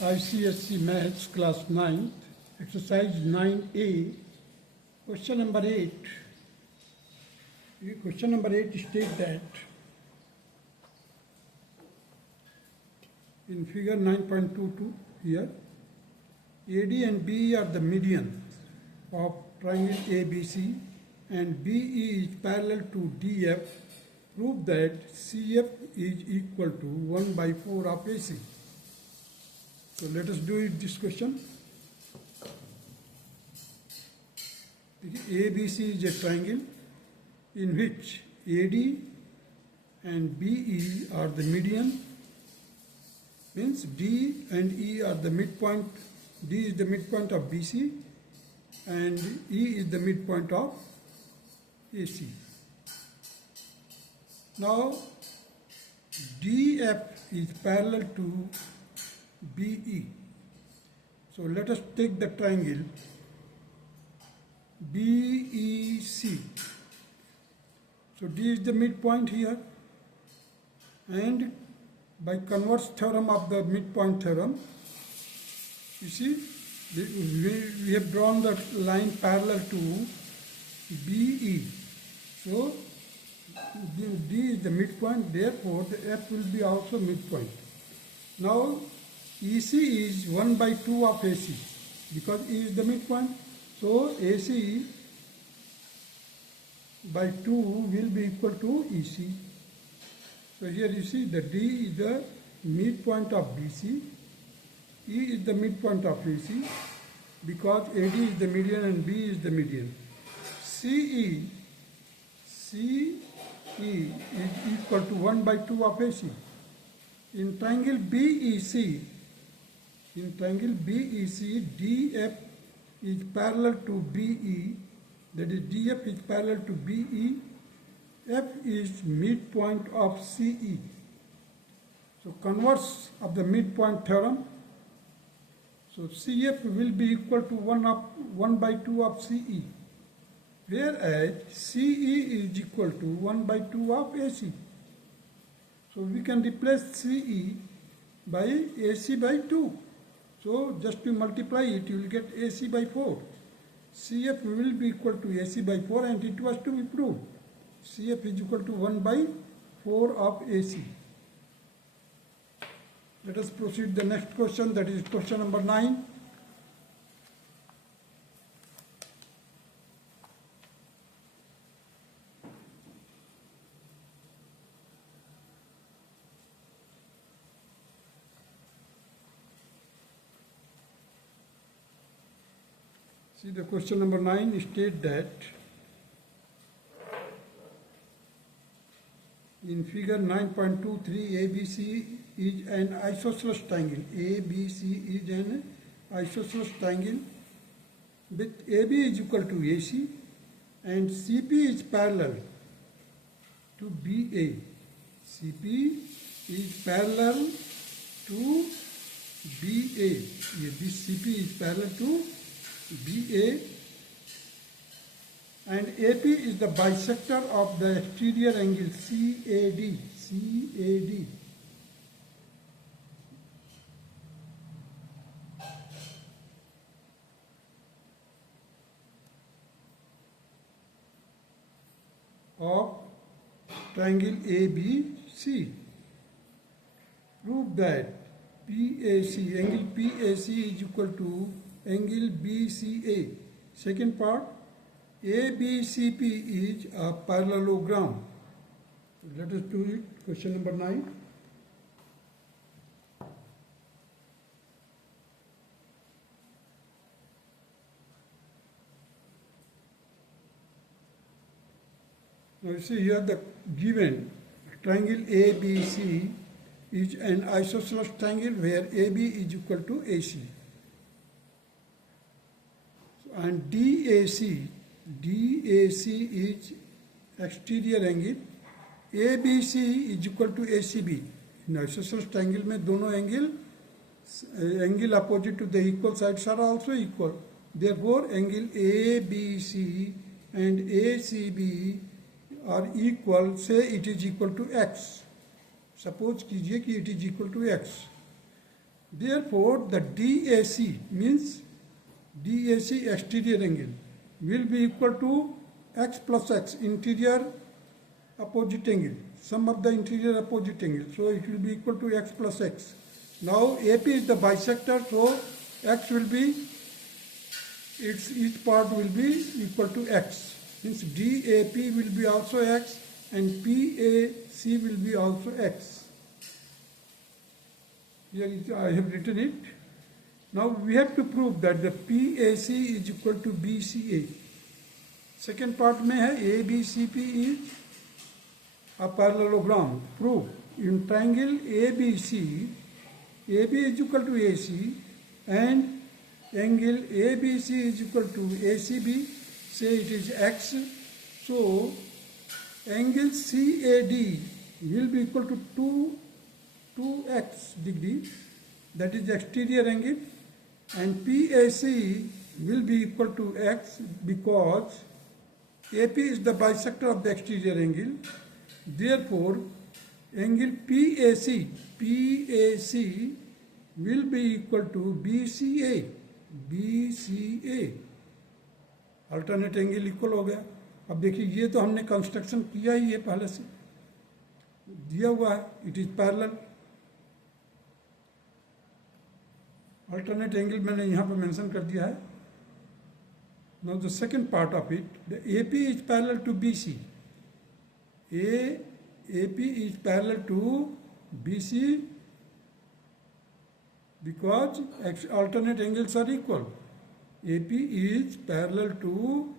ICSC Maths Class 9th, Exercise 9A, Question number 8. Question number 8 states that in figure 9.22 here, AD and BE are the medians of triangle ABC and BE is parallel to DF. Prove that CF is equal to 1 by 4 of AC. So let us do this question. ABC is a triangle in which AD and BE are the median, means D and E are the midpoint. D is the midpoint of BC and E is the midpoint of AC. Now DF is parallel to BE. So let us take the triangle BEC. So D is the midpoint here, and by converse theorem of the midpoint theorem, you see we have drawn the line parallel to BE. So D is the midpoint, therefore the F will be also midpoint. Now EC is 1 by 2 of AC because E is the midpoint. So AC by 2 will be equal to EC. So here you see that D is the midpoint of BC, E is the midpoint of AC because AD is the median and B is the median. CE is equal to 1 by 2 of AC. In triangle BEC, DF is parallel to BE, that is DF is parallel to BE, F is midpoint of CE. So converse of the midpoint theorem, so CF will be equal to 1 by 2 of CE, whereas CE is equal to 1 by 2 of AC. So we can replace CE by AC by 2. So just to multiply it, you will get AC by 4. CF will be equal to AC by 4, and it was to be proved. CF is equal to 1 by 4 of AC. Let us proceed to the next question, that is question number 9. See, the question number 9 states that in figure 9.23 ABC is an isosceles triangle. ABC is an isosceles triangle with AB is equal to AC and CP is parallel to BA. CP is parallel to BA. This CP is parallel to BA, and AP is the bisector of the exterior angle CAD. Of triangle ABC. Prove that PAC, angle PAC is equal to angle BCA. Second part, ABCP is a parallelogram. Let us do it. Question number 9. Now you see here the given triangle ABC is an isosceles triangle where AB is equal to AC. And DAC is exterior angle, ABC is equal to ACB. In isosceles triangle में दोनों angle opposite to the equal sides are also equal. Therefore, angle ABC and ACB are equal. Say it is equal to x. Suppose कीजिए कि it is equal to x. Therefore, the DAC means DAC exterior angle will be equal to x plus x, interior opposite angle, sum of the interior opposite angle. So it will be equal to x plus x. Now AP is the bisector, so x will be, each part will be equal to x. Means DAP will be also x and PAC will be also x. Here I have written it. Now we have to prove that the PAC is equal to BCA. Second part में है ABCP is a parallelogram. Prove in triangle ABC, AB is equal to AC and angle ABC is equal to ACB. Say it is x. So angle CAD will be equal to 2x degree, that is exterior angle, and PAC will be equal to x because AP is the bisector of the exterior angle. Therefore, angle PAC will be equal to BCA. Alternate angle equal हो गया. अब देखिए ये तो हमने construction किया ही है, पहले से दिया हुआ है, it is parallel. Alternate angle मैंने यहाँ पर मेंशन कर दिया है. Now the second part of it, the AP is parallel to BC. AP is parallel to BC because alternate angles are equal. AP is parallel to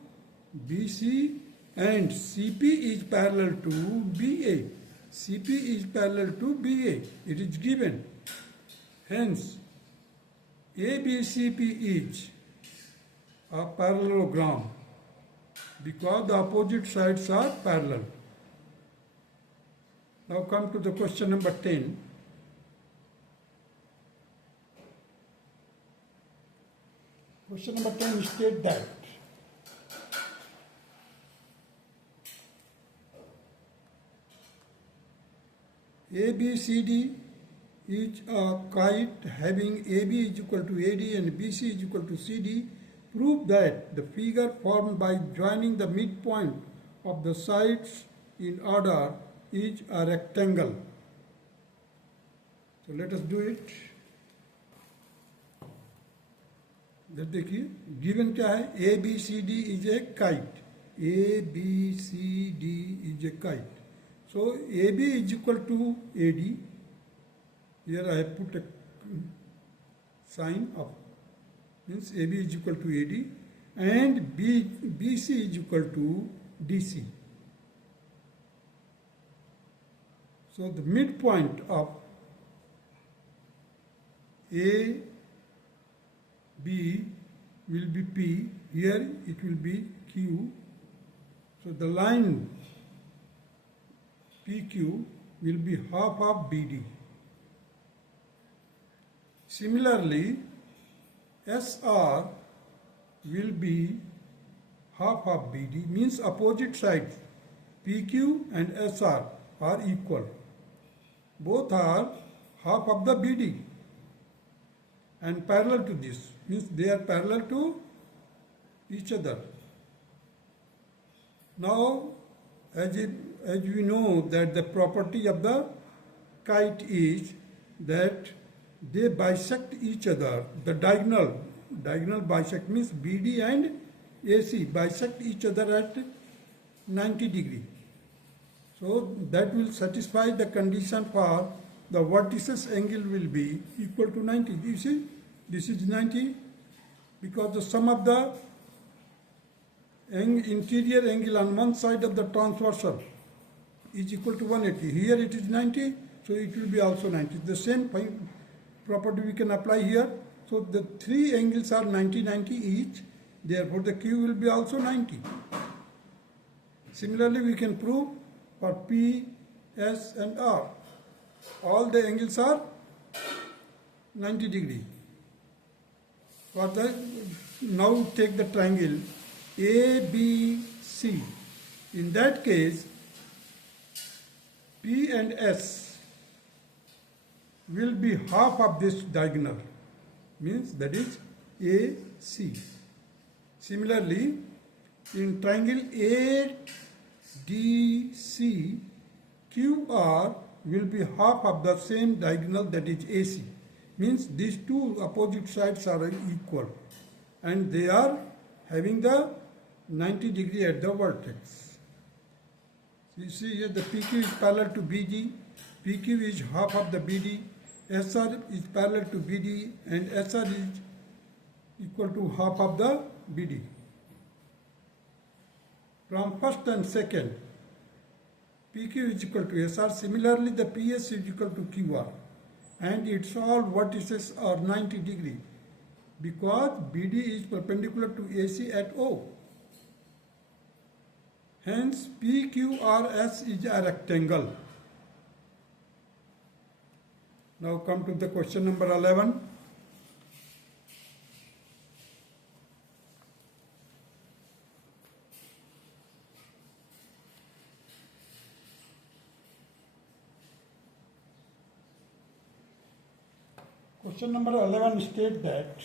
BC and CP is parallel to BA. CP is parallel to BA. It is given. Hence, ABCP is a parallelogram because the opposite sides are parallel. Now come to the question number 10. Question number 10 states that ABCD is a kite having AB is equal to AD and BC is equal to CD. Prove that the figure formed by joining the midpoint of the sides in order is a rectangle. So let us do it. देखिए given क्या है, ABCD is a kite. ABCD is a kite. So AB is equal to AD. Here I have put a sign of, means AB is equal to AD and BC is equal to DC. So the midpoint of A, B will be P, here it will be Q. So the line PQ will be half of BD. Similarly, SR will be half of BD, means opposite sides PQ and SR are equal. Both are half of the BD and parallel to this, means they are parallel to each other. Now, as we know that the property of the kite is that they bisect each other. The diagonal bisect means BD and AC bisect each other at 90 degree. So that will satisfy the condition for the vertices angle will be equal to 90. You see, this is 90 because the sum of the interior angle on one side of the transversal is equal to 180. Here it is 90, so it will be also 90. The same property we can apply here. So the three angles are 90-90 each. Therefore, the Q will be also 90. Similarly, we can prove for P, S and R. All the angles are 90 degree. For that, now take the triangle ABC. In that case, P and S will be half of this diagonal, means that is AC. Similarly, in triangle ADC, QR will be half of the same diagonal, that is AC. Means these two opposite sides are equal and they are having the 90 degree at the vertex. You see here the PQ is parallel to BD, PQ is half of the BD, SR is parallel to BD and SR is equal to half of the BD. From first and second, PQ is equal to SR. Similarly, the PS is equal to QR. And its all vertices are 90 degree because BD is perpendicular to AC at O. Hence, PQRS is a rectangle. Now come to the question number 11. Question number 11 states that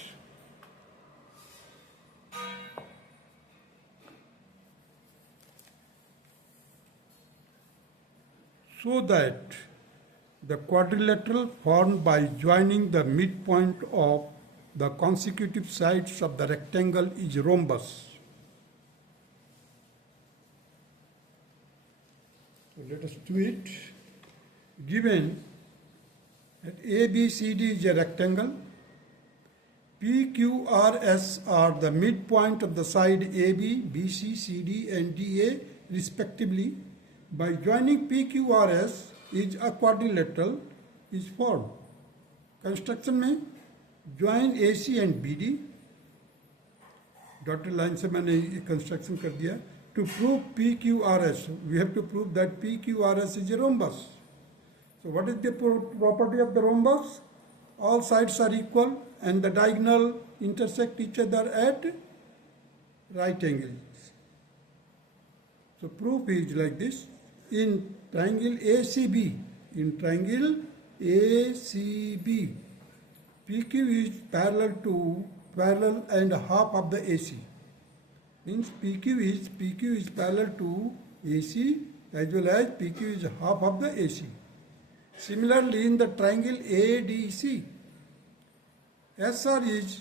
so that the quadrilateral formed by joining the midpoint of the consecutive sides of the rectangle is rhombus. So let us do it. Given that ABCD is a rectangle, PQRS are the midpoint of the side AB, BC, CD and DA respectively. By joining PQRS is a quadrilateral is formed. Construction में join AC and BD, dotted line से मैंने construction कर दिया. To prove PQRS, we have to prove that PQRS is a rhombus. So what is the property of the rhombus? All sides are equal and the diagonal intersect each other at right angles. So proof is like this. In triangle ACB, PQ is parallel and half of the AC. Means PQ is parallel to AC as well as PQ is half of the AC. Similarly, in the triangle ADC, SR is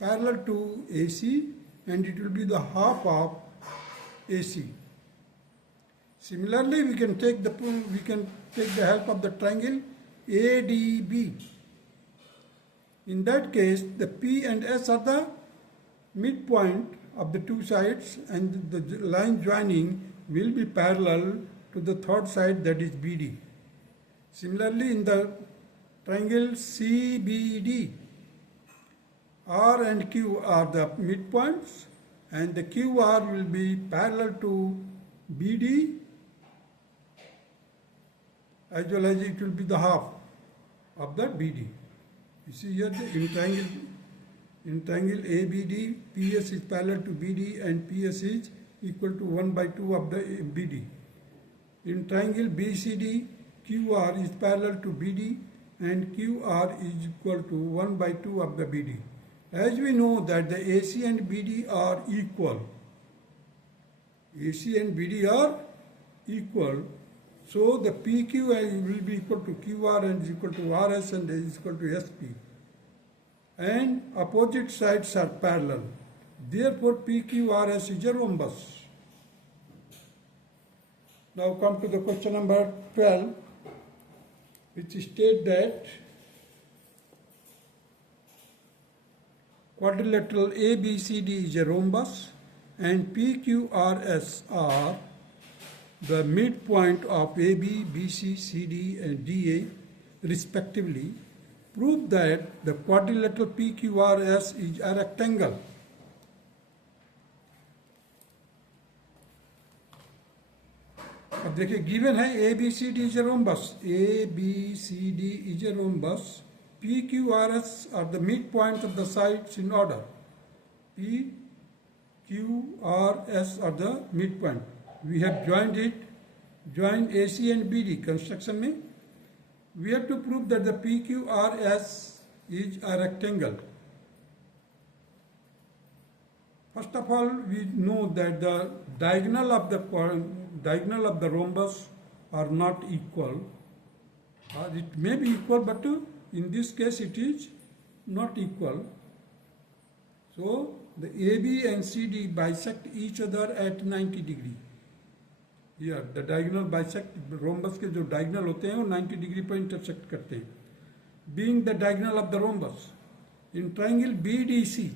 parallel to AC and it will be the half of AC. Similarly, we can take the help of the triangle ADB. In that case, the P and S are the midpoint of the two sides and the line joining will be parallel to the third side, that is BD. Similarly, in the triangle CBD, R and Q are the midpoints and the QR will be parallel to BD as well as it will be the half of the BD. You see here in triangle ABD, PS is parallel to BD and PS is equal to 1/2 of the BD. In triangle BCD, QR is parallel to BD and QR is equal to 1/2 of the BD. As we know that the AC and BD are equal. AC and BD are equal. So the PQ will be equal to QR and is equal to RS and is equal to SP. And opposite sides are parallel. Therefore PQRS is a rhombus. Now come to the question number 12, which states that quadrilateral ABCD is a rhombus and PQRS are the midpoint of AB, BC, CD and DA respectively. Prove that the quadrilateral PQRS is a rectangle. अब देखिए given है ABCD is a rhombus. ABCD is a rhombus. PQRS are the midpoints of the sides in order. PQRS are the midpoint. We have joined AC and BD construction में we have to prove that the PQRS is a rectangle. First of all, we know that the diagonal of the rhombus are not equal. It may be equal, but in this case it is not equal. So the AB and CD bisect each other at 90 degree. Here the diagonal bisect, rhombus के जो diagonal होते हैं वो 90 degree पर intersect करते हैं. Being the diagonal of the rhombus, in triangle BDC,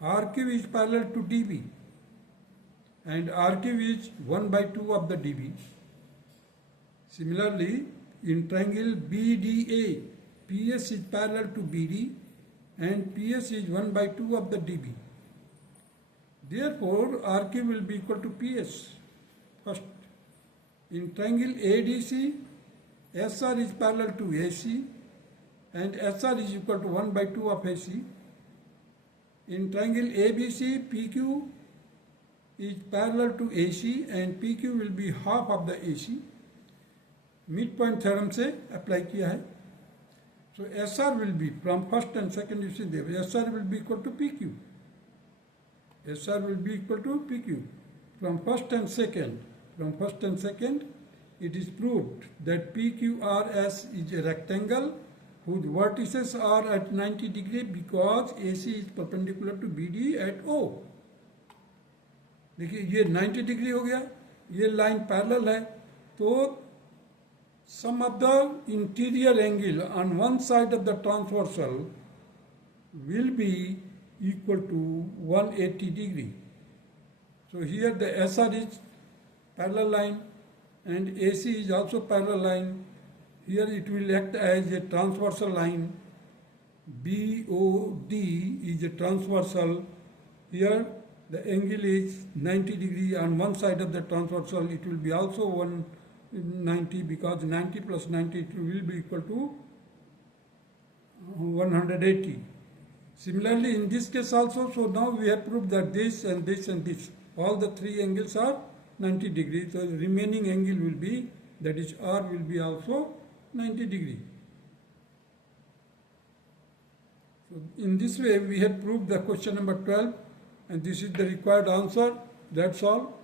RQ is parallel to DB and RQ is 1/2 of the DB. Similarly, in triangle BDA, PS is parallel to BD and PS is 1/2 of the DB. Therefore, RQ will be equal to PS. First, in triangle ADC, SR is parallel to AC and SR is equal to 1/2 of AC. In triangle ABC, PQ is parallel to AC and PQ will be half of the AC. Midpoint theorem से apply किया है. So SR will be from first and second, you see there, SR will be equal to PQ. SR will be equal to PQ. From first and second, it is proved that PQRS is a rectangle whose vertices are at 90 degree because AC is perpendicular to BD at O. देखिए ये 90 degree हो गया, ये line parallel है, तो sum of the interior angle on one side of the transversal will be equal to 180 degree. So here the SR is parallel line and AC is also parallel line. Here it will act as a transversal line. BOD is a transversal. Here the angle is 90 degree on one side of the transversal. It will be also 190 because 90 plus 90 it will be equal to 180. Similarly in this case also, so now we have proved that this and this and this, all the three angles are 90 degrees. So the remaining angle will be, that is R will be also 90 degree. So in this way we have proved the question number 12 and this is the required answer. That's all.